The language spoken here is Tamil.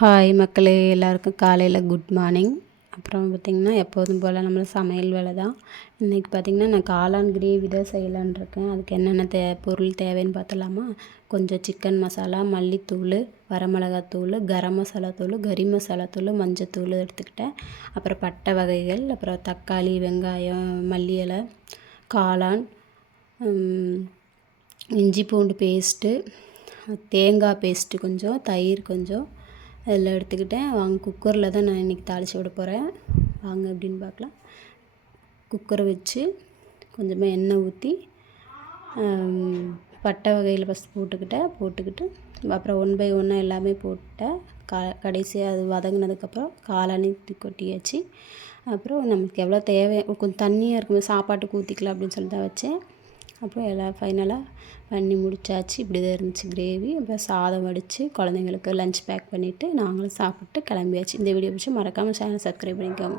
ஹாய் மக்களே, எல்லாருக்கும் காலையில் குட் மார்னிங். அப்புறம் பார்த்திங்கன்னா எப்போதும் போல் நம்மள சமையல் வேலை தான். இன்றைக்கி பார்த்திங்கன்னா நான் காளான் கிரேவி தான் செய்யலான்னு இருக்கேன். அதுக்கு என்னென்ன பொருள் தேவைன்னு பார்த்தலாமா? கொஞ்சம் சிக்கன் மசாலா, மல்லித்தூள், வரமிளகாத்தூள், கரம் மசாலா தூள், கறி மசாலா தூள், மஞ்சத்தூள் எடுத்துக்கிட்டேன். அப்புறம் பட்டை வகைகள், அப்புறம் தக்காளி, வெங்காயம், மல்லி இலை, காளான், இஞ்சி பூண்டு பேஸ்ட்டு, தேங்காய் பேஸ்ட்டு கொஞ்சம், தயிர் கொஞ்சம் எல்லாம் எடுத்துக்கிட்டேன். வாங்க, குக்கரில் தான் நான் இன்றைக்கி தாளித்து விட போகிறேன். வாங்க எப்படின்னு பார்க்கலாம். குக்கரை வச்சு கொஞ்சமாக எண்ணெய் ஊற்றி பட்டை வகையில் ஃபஸ்ட் போட்டுக்கிட்டு அப்புறம் 1 பை 1 எல்லாமே போட்டேன். கடைசியாக அது வதங்கினதுக்கப்புறம் காளானி கொட்டியாச்சு. அப்புறம் நமக்கு எவ்வளோ தேவை, கொஞ்சம் தண்ணியாக இருக்கும்போது சாப்பாட்டுக்கு ஊற்றிக்கலாம் அப்படின்னு சொல்லி தான் வச்சேன். அப்புறம் எல்லாம் ஃபைனலாக பண்ணி முடித்தாச்சு. இப்படி தான் இருந்துச்சு கிரேவி. அப்புறம் சாதம் வடித்து குழந்தைங்களுக்கு லஞ்ச் பேக் பண்ணிவிட்டு நாங்களும் சாப்பிட்டு கிளம்பியாச்சு. இந்த வீடியோ பிடிச்சி மறக்காமல் சேனல் சப்ஸ்கிரைப் பண்ணிக்கோங்க.